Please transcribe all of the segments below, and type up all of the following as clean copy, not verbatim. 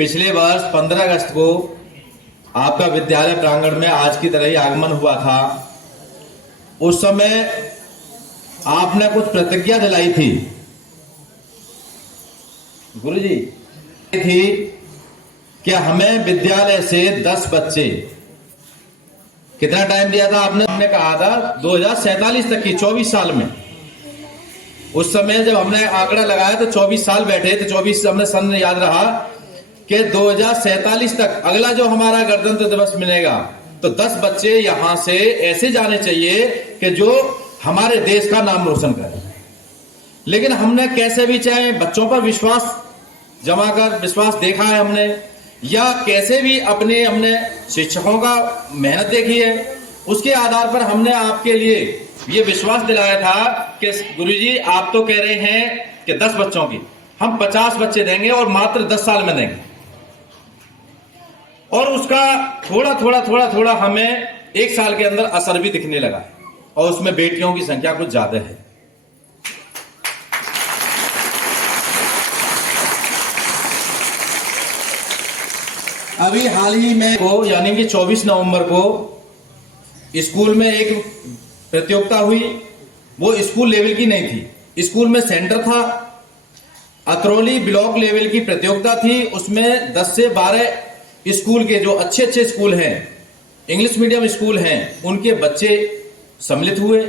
पिछले वर्ष 15 अगस्त को आपका विद्यालय प्रांगण में आज की तरह ही आगमन हुआ था। उस समय आपने कुछ प्रतिज्ञा दिलाई थी गुरुजी थी कि हमें विद्यालय से 10 बच्चे, कितना टाइम दिया था आपने? हमने कहा था 2047 तक की, 24 साल में। उस समय जब हमने आंकड़ा लगाया तो 24 साल बैठे थे, 24 हमने सन याद रहा कि 2047 तक अगला जो हमारा गणतंत्र दिवस मिलेगा तो 10 बच्चे यहां से ऐसे जाने चाहिए कि जो हमारे देश का नाम रोशन करें। लेकिन हमने कैसे भी, चाहे बच्चों पर विश्वास जमा कर विश्वास देखा है हमने, या कैसे भी हमने शिक्षकों का मेहनत देखी है, उसके आधार पर हमने आपके लिए ये विश्वास दिलाया था कि गुरुजी आप तो कह रहे हैं कि 10 बच्चों की हम 50 बच्चे देंगे और मात्र 10 साल में देंगे। और उसका थोड़ा हमें 1 साल के अंदर असर भी दिखने लगा और उसमें बेटियों की संख्या कुछ ज्यादा है। अभी हाल ही में को यानी कि 24 नवंबर को स्कूल में एक प्रतियोगिता हुई। वो स्कूल लेवल की नहीं थी, स्कूल में सेंटर था, अतरौली ब्लॉक लेवल की प्रतियोगिता थी। उसमें 10 से 12 स्कूल के जो अच्छे स्कूल हैं, इंग्लिश मीडियम स्कूल हैं, उनके बच्चे सम्मिलित हुए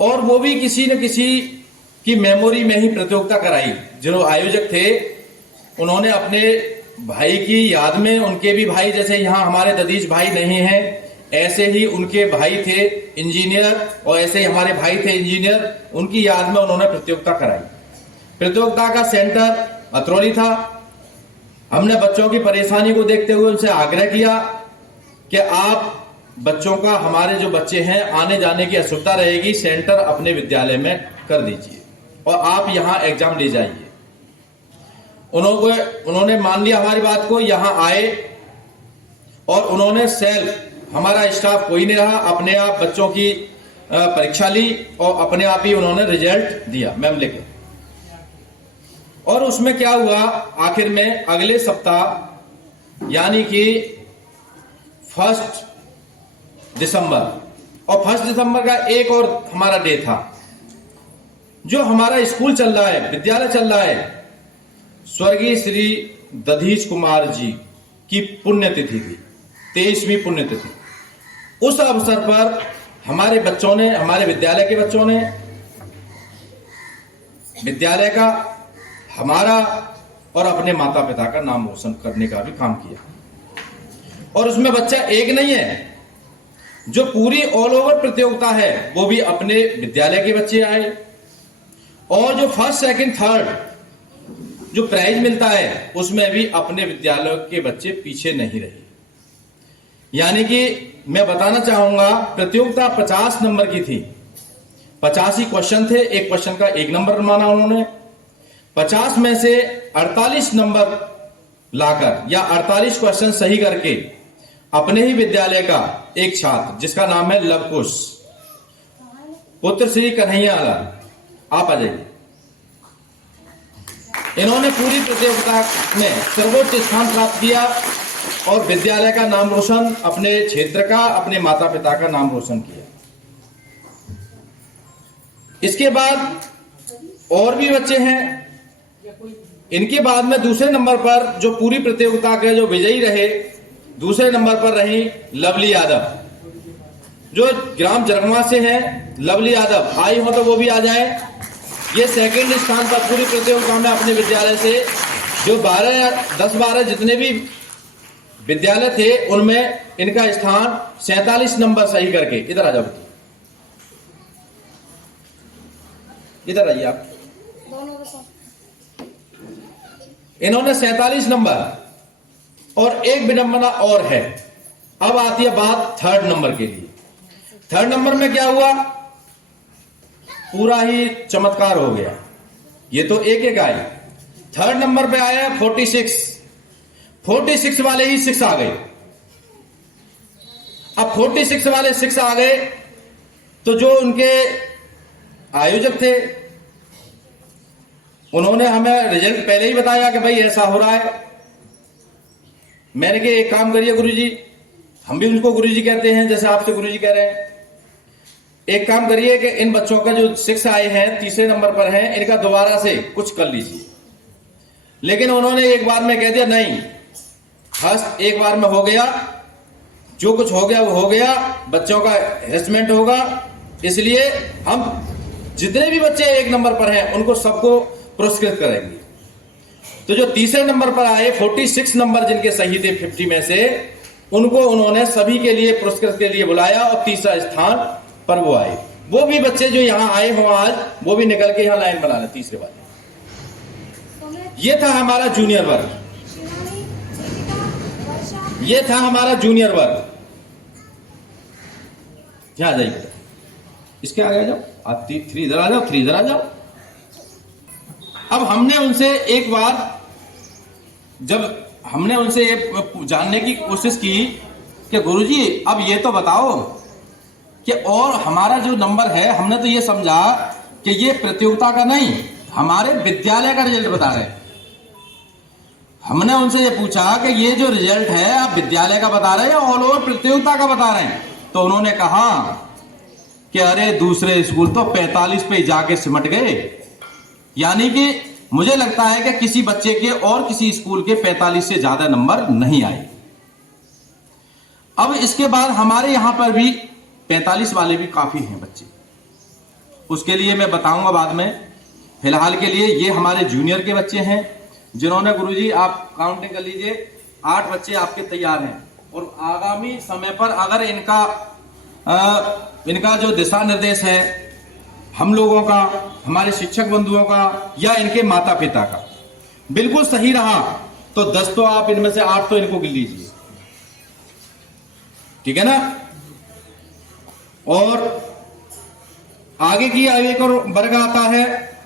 और वो भी किसी न किसी की मेमोरी में ही प्रतियोगिता कराई। जो आयोजक थे उन्होंने अपने भाई की याद में, उनके भी भाई जैसे यहाँ हमारे ददीज भाई नहीं हैं, ऐसे ही उनके भाई थे इंजीनियर और ऐसे ही हमारे भाई थे इंजीनियर, उनकी याद में उन्होंने प्रतियोगिता कराई। प्रतियोगिता का सेंटर अतरौली था। हमने बच्चों की परेशानी को देखते हुए उनसे आग्रह किया कि आप बच्चों का, हमारे जो बच्चे हैं आने जाने की असुविधा रहेगी, सेंटर अपने विद्यालय में कर दीजिए और आप यहाँ एग्जाम ले जाइए। उन्होंने मान लिया हमारी बात को, यहाँ आए और उन्होंने सेल्फ, हमारा स्टाफ कोई नहीं रहा, अपने आप बच्चों की परीक्षा ली और अपने आप ही उन्होंने रिजल्ट दिया मैम लेके। और उसमें क्या हुआ, आखिर में अगले सप्ताह यानी कि 1 दिसंबर, और 1 दिसंबर का एक और हमारा डे था, जो हमारा स्कूल चल रहा है, विद्यालय चल रहा है, स्वर्गीय श्री दधीच कुमार जी की पुण्यतिथि थी, 23वीं पुण्यतिथि। उस अवसर पर हमारे बच्चों ने, हमारे विद्यालय के बच्चों ने विद्यालय का, हमारा और अपने माता पिता का नाम रोशन करने का भी काम किया। और उसमें बच्चा एक नहीं है, जो पूरी ऑल ओवर प्रतियोगिता है वो भी अपने विद्यालय के बच्चे आए और जो 1st, 2nd, 3rd जो प्राइज मिलता है उसमें भी अपने विद्यालय के बच्चे पीछे नहीं रहे। यानी कि मैं बताना चाहूंगा प्रतियोगिता 50 नंबर की थी, 85 क्वेश्चन थे, एक क्वेश्चन का 1 नंबर माना उन्होंने। 50 में से 48 नंबर लाकर या 48 क्वेश्चन सही करके अपने ही विद्यालय का एक छात्र, जिसका नाम है लवकुश, पुत्र श्री कन्हैया लाल, आप आ जाइए। इन्होंने पूरी प्रतियोगिता में सर्वोच्च स्थान प्राप्त किया और विद्यालय का नाम रोशन, अपने क्षेत्र का, अपने माता पिता का नाम रोशन किया। इसके बाद और भी बच्चे हैं। इनके बाद में दूसरे नंबर पर जो पूरी प्रतियोगिता के जो विजयी रहे, दूसरे नंबर पर रही लवली यादव, जो ग्राम जरगवा से हैं। लवली यादव आई हो तो वो भी आ जाए। ये 2nd स्थान पर पूरी प्रतियोगिता में अपने विद्यालय से, जो 10-12 जितने भी विद्यालय थे उनमें इनका स्थान 47 नंबर सही करके, इधर आ जाओ, इधर आइए आप। इन्होंने 47 नंबर और एक विडंबना और है। अब आती है बात 3rd नंबर के लिए। 3rd नंबर में क्या हुआ, पूरा ही चमत्कार हो गया। ये तो एक आए, 3rd नंबर पे आया 46 वाले ही 6 आ गए। अब 46 वाले 6 आ गए तो जो उनके आयोजक थे उन्होंने हमें रिजल्ट पहले ही बताया कि भाई ऐसा हो रहा है। मैंने कहा एक काम करिए गुरुजी, हम भी उनको गुरुजी कहते हैं जैसे आपसे गुरुजी कह रहे हैं, एक काम करिए कि इन बच्चों का जो 6 आए हैं, तीसरे नंबर पर हैं, इनका दोबारा से कुछ कर लीजिए। लेकिन उन्होंने एक बार में कह दिया नहीं, फर्स्ट एक बार में हो गया, जो कुछ हो गया वो हो गया, बच्चों का हेरसमेंट होगा, इसलिए हम जितने भी बच्चे एक नंबर पर हैं उनको सबको पुरस्कृत करेंगे। तो जो तीसरे नंबर पर आए, 46 नंबर जिनके सही थे 50 में से, उनको उन्होंने सभी के लिए पुरस्कृत के लिए बुलाया और तीसरा स्थान पर वो आए। वो भी बच्चे जो यहां आए हो आज, वो भी निकल के यहां लाइन बना ले तीसरे वाले। ये था हमारा जूनियर वर्ग, ये था हमारा जूनियर वर्ग। यहां आ जाइए, इसके आगे आ जाओ, आप 3 इधर आ जाओ, 3 इधर आ जाओ। अब हमने उनसे एक बार, जब हमने उनसे ये जानने की कोशिश की कि गुरुजी अब ये तो बताओ कि और हमारा जो नंबर है, हमने तो ये समझा कि ये प्रतियोगिता का नहीं, हमारे विद्यालय का रिजल्ट बता रहे हैं। हमने उनसे ये पूछा कि ये जो रिजल्ट है आप विद्यालय का बता रहे हैं या ऑल ओवर प्रतियोगिता का बता रहे हैं? तो उन्होंने कहा कि अरे दूसरे स्कूल तो 45 पे जाके सिमट गए, यानी कि मुझे लगता है कि किसी बच्चे के और किसी स्कूल के 45 से ज्यादा नंबर नहीं आए। अब इसके बाद हमारे यहां पर भी 45 वाले भी काफी हैं बच्चे, उसके लिए मैं बताऊंगा बाद में। फिलहाल के लिए ये हमारे जूनियर के बच्चे हैं जिन्होंने, गुरुजी आप काउंटिंग कर लीजिए, 8 बच्चे आपके तैयार हैं। और आगामी समय पर अगर इनका जो दिशा निर्देश है हम लोगों का, हमारे शिक्षक बंधुओं का या इनके माता पिता का बिल्कुल सही रहा तो 10 तो आप इनमें से 8 तो इनको गिन लीजिए, ठीक है ना। और आगे की एक और वर्ग आता है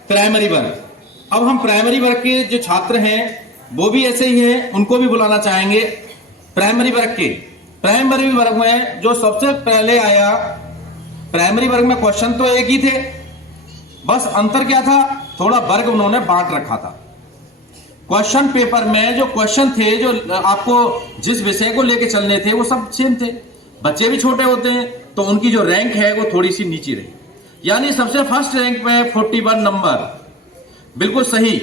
प्राइमरी वर्ग। अब हम प्राइमरी वर्ग के जो छात्र हैं वो भी ऐसे ही हैं, उनको भी बुलाना चाहेंगे। प्राइमरी वर्ग के, प्राइमरी वर्ग में जो सबसे पहले आया, प्राइमरी वर्ग में क्वेश्चन तो एक ही थे, बस अंतर क्या था, थोड़ा वर्ग उन्होंने बांट रखा था। क्वेश्चन पेपर में जो क्वेश्चन थे, जो आपको जिस विषय को लेके चलने थे, वो सब सेम थे। बच्चे भी छोटे होते हैं तो उनकी जो रैंक है वो थोड़ी सी नीचे रही, यानी सबसे फर्स्ट रैंक में 41 नंबर बिल्कुल सही।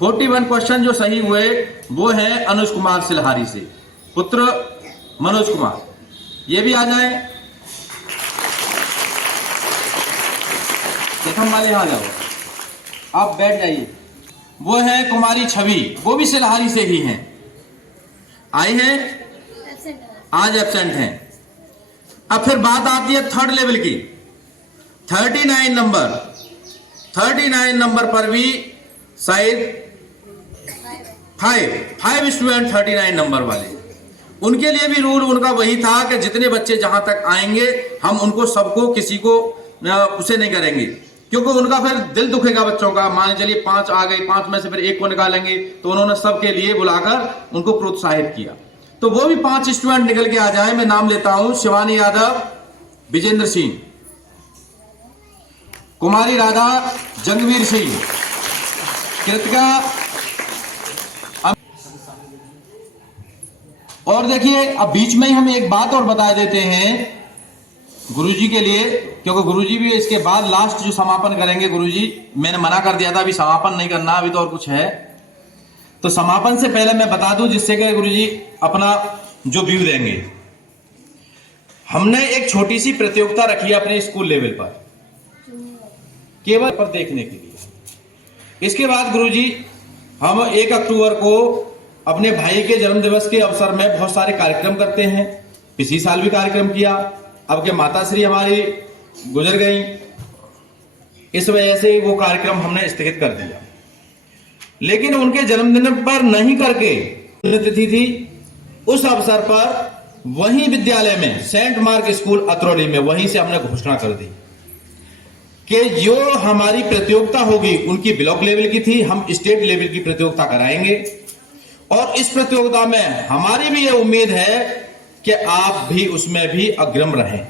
41 क्वेश्चन जो सही हुए वो है अनुज कुमार सिलहारी से, पुत्र मनोज कुमार, ये भी आ जाए। प्रथम वाले यहां जाओ, आप बैठ जाइए। वो है कुमारी छवि, वो भी सिलहारी से ही हैं, आए हैं, आज एब्सेंट हैं। अब फिर बात आती है थर्ड लेवल की, 39 नंबर पर भी शायद 5 स्टूडेंट 39 नंबर वाले, उनके लिए भी रूल उनका वही था कि जितने बच्चे जहां तक आएंगे हम उनको सबको, किसी को उसे नहीं करेंगे, क्योंकि उनका फिर दिल दुखेगा बच्चों का। मान चलिए 5 आ गए, 5 में से फिर 1 को निकालेंगे, तो उन्होंने सबके लिए बुलाकर उनको प्रोत्साहित किया। तो वो भी 5 स्टूडेंट निकल के आ जाए। मैं नाम लेता हूं, शिवानी यादव, विजेंद्र सिंह, कुमारी राधा, जंगवीर सिंह, कृतिका। और देखिए अब बीच में ही हम एक बात और बता देते हैं गुरुजी के लिए, क्योंकि गुरुजी भी इसके बाद लास्ट जो समापन करेंगे, गुरुजी मैंने मना कर दिया था अभी समापन नहीं करना, अभी तो और कुछ है। तो समापन से पहले मैं बता दूं, जिससे कि गुरुजी अपना जो व्यू देंगे। हमने एक छोटी सी प्रतियोगिता रखी है अपने स्कूल लेवल पर, केवल पर देखने के लिए। इसके बाद गुरुजी हम 1 अक्टूबर को अपने भाई के जन्म दिवस के अवसर में बहुत सारे कार्यक्रम करते हैं। पिछली साल भी कार्यक्रम किया, अब के माताश्री हमारी गुजर गई, इस वजह से वो कार्यक्रम हमने स्थगित कर दिया। लेकिन उनके जन्मदिन पर नहीं करके तिथि थी, उस अवसर पर वहीं विद्यालय में सेंट मार्क स्कूल अतरौली में, वहीं से हमने घोषणा कर दी कि जो हमारी प्रतियोगिता होगी उनकी ब्लॉक लेवल की थी, हम स्टेट लेवल की प्रतियोगिता कराएंगे। और इस प्रतियोगिता में हमारी भी ये उम्मीद है कि आप भी उसमें भी अग्रम रहें।